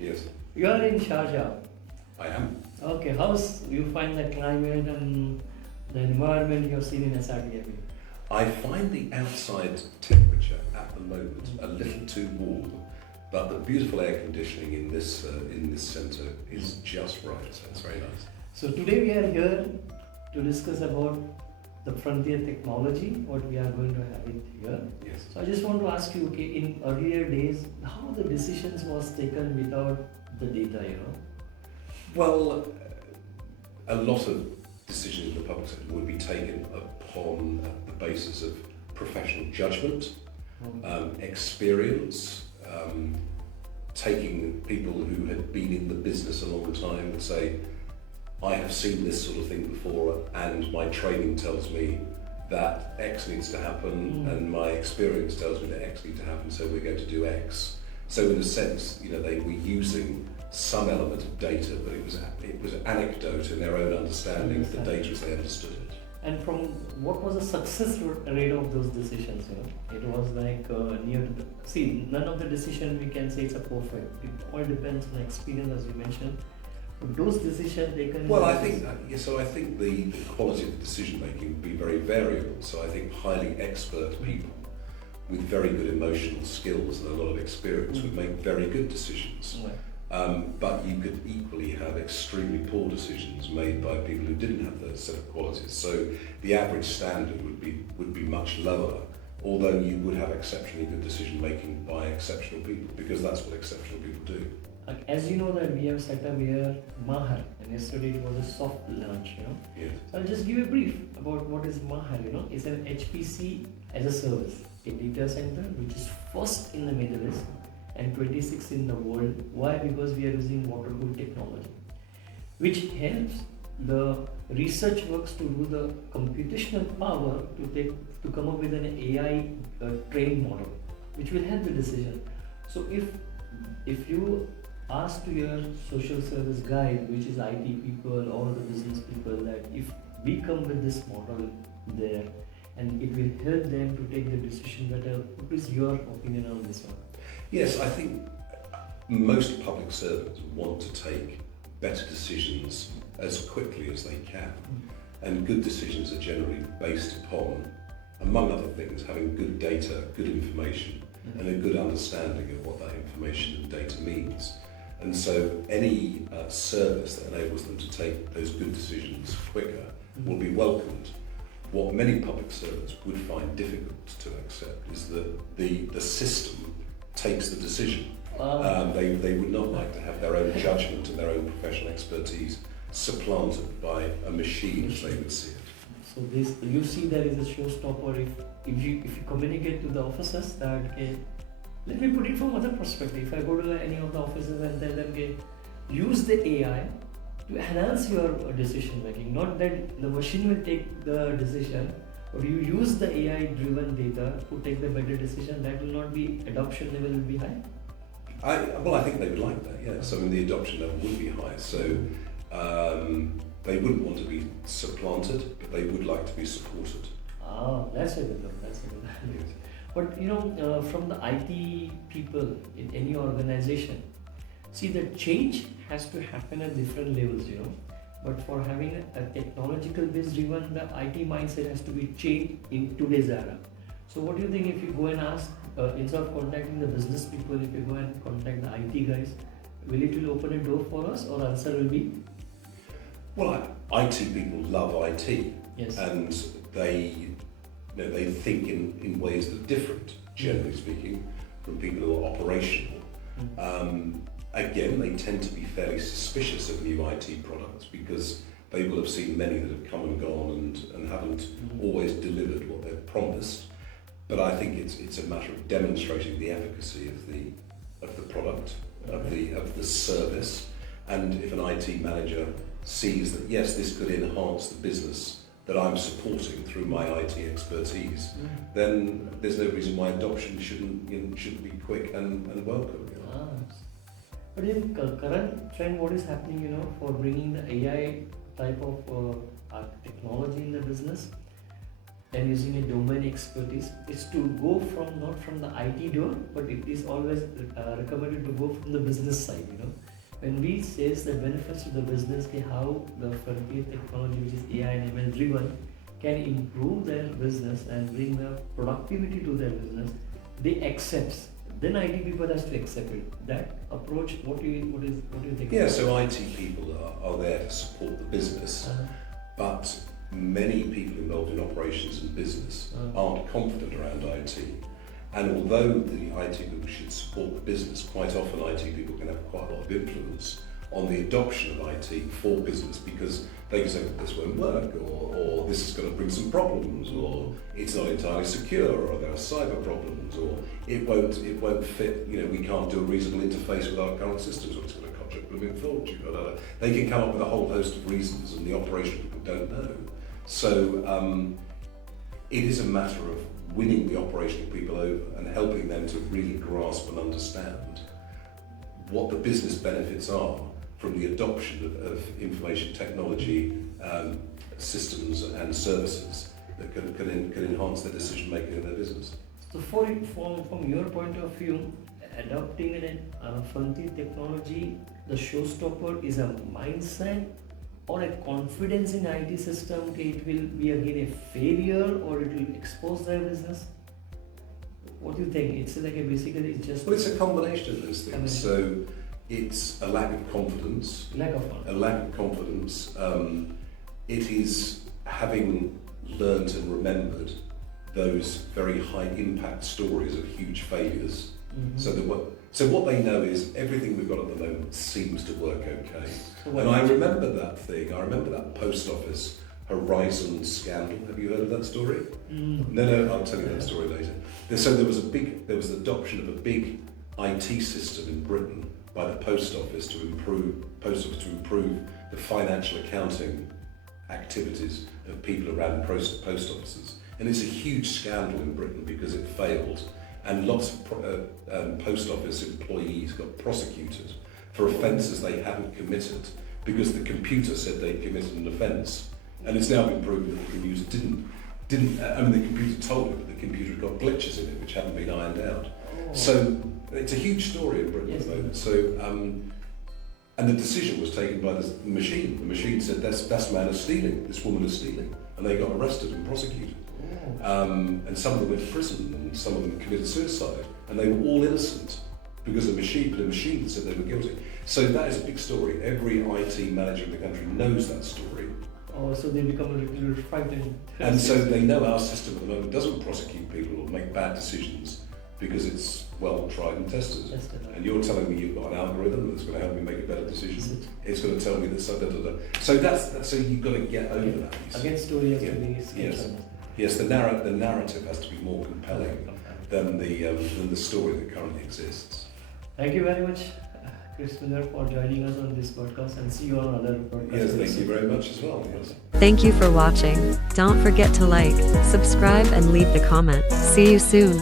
Yes. You are in Sharjah. I am. Okay, how's you find the climate and the environment you have seen in SRTAB? I find the outside temperature at the moment a little too warm, but the beautiful air conditioning in this centre is just right. So it's very nice. So today we are here to discuss about the frontier technology, what we are going to have it here. Yes. So I just want to ask you, okay, in earlier days, how the decisions was taken without the data, Well, a lot of decisions in the public sector would be taken upon the basis of professional judgment, experience, taking people who had been in the business a long time would say, I have seen this sort of thing before and my training tells me that X needs to happen and my experience tells me that X needs to happen, so we're going to do X. So in a sense, they were using some element of data, but it was anecdote in their own understanding of the data as they understood it. And from what was the success rate of those decisions? It was like near to none of the decision we can say it's a perfect. It all depends on experience, as you mentioned. But those decisions taken. Well, I think the quality of the decision making would be very variable. So I think highly expert people with very good emotional skills and a lot of experience would make very good decisions. Right. But you could equally have extremely poor decisions made by people who didn't have those set of qualities. So the average standard would be much lower, although you would have exceptionally good decision making by exceptional people, because that's what exceptional people do. As you know that we have set up here Mahar, and yesterday it was a soft launch, Yes. So I'll just give a brief about what is Mahar, It's an HPC as a service, a data center which is first in the Middle East and 26 in the world. Why? Because we are using water-cooled technology, which helps the research works to do the computational power to come up with an AI trained model, which will help the decision. So if you ask to your social service guide, which is IT people or the business people, that if we come with this model there, and it will help them to take the decision better. What is your opinion on this one? Yes, I think most public servants want to take better decisions as quickly as they can. And good decisions are generally based upon, among other things, having good data, good information, and a good understanding of what that information and data means. And so any service that enables them to take those good decisions quicker will be welcomed. What many public servants would find difficult to accept is that the system takes the decision. They would not like to have their own judgment and their own professional expertise supplanted by a machine, as they would see it. So this, you see, there is a showstopper if you communicate to the officers that, okay, let me put it from other perspective. If I go to any of the offices and tell them, okay, use the AI to enhance your decision making, not that the machine will take the decision, but you use the AI driven data to take the better decision, that will not be, adoption level will be high. I think they would like that, yes. I mean, the adoption level would be high, so they wouldn't want to be supplanted, but they would like to be supported. That's a good one, that's a good one. Yes. But from the IT people in any organization, see, the change has to happen at different levels, But for having a technological based driven, the IT mindset has to be changed in today's era. So what do you think if you go and ask, instead of contacting the business people, if you go and contact the IT guys, will it open a door for us, or answer will be? Well, IT people love IT, Yes. and they think in ways that are different, generally speaking, from people who are operational. Again, they tend to be fairly suspicious of new IT products because they will have seen many that have come and gone and haven't always delivered what they've promised. But I think it's a matter of demonstrating the efficacy of the product, of the service, and if an IT manager sees that yes, this could enhance the business that I'm supporting through my IT expertise, then there's no reason why adoption shouldn't be quick and welcome. But in current trend, what is happening, for bringing the AI type of technology in the business, and using a domain expertise is to go from not from the IT door, but it is always recommended to go from the business side. When we say the benefits to the business, how the frontier technology, which is AI and ML driven, can improve their business and bring the productivity to their business, they accept. Then IT people has to accept it. That approach, what do you think? Yeah, so IT people are there to support the business, but many people involved in operations and business aren't confident around IT. And although the IT people should support the business, quite often IT people can have quite a lot of influence on the adoption of IT for business, because they can say this won't work, or this is going to bring some problems, or it's not entirely secure, or there are cyber problems, or it won't fit. We can't do a reasonable interface with our current systems, or it's going to catch a blooming fault. They can come up with a whole host of reasons, and the operational people don't know. So it is a matter of winning the operational people over and helping them to really grasp and understand what the business benefits are from the adoption of information technology systems and services that can enhance their decision making in their business. So from your point of view, adopting a frontier technology, the showstopper is a mindset or a confidence in IT system, it will be again a failure, or it will expose their business? What do you think? It's like basically it's just... Well, it's a combination of those things. So it's a lack of confidence. A lack of confidence. It is having learned and remembered those very high impact stories of huge failures. So what they know is everything we've got at the moment seems to work okay. And I remember that thing. I remember that post office Horizon scandal. Have you heard of that story? No, I'll tell you that story later. So there was the adoption of a big IT system in Britain by the post office to improve the financial accounting activities of people around post offices. And it's a huge scandal in Britain because it failed, and lots of post office employees got prosecuted for offences they hadn't committed because the computer said they'd committed an offence. And it's now been proven that the computer didn't. I mean, the computer told it, but the computer had got glitches in it which hadn't been ironed out. So it's a huge story in Britain at the moment. So and the decision was taken by the machine. The machine said this man is stealing, this woman is stealing, and they got arrested and prosecuted. And some of them went to prison, and some of them committed suicide, and they were all innocent because the machine said they were guilty. So that is a big story. Every IT manager in the country knows that story. Oh, so they become a little frightened. And so they know our system at the moment doesn't prosecute people or make bad decisions because it's well tried and tested. And you're telling me you've got an algorithm that's going to help me make a better decision. It's going to tell me that so so you've got to get over that. Again, story has to be Yes, the narrative has to be more compelling than the story that currently exists. Thank you very much, Chris Miller, for joining us on this podcast, and see you on other podcasts. Yes, thank you very much as well. Yes. Thank you for watching. Don't forget to like, subscribe, and leave the comment. See you soon.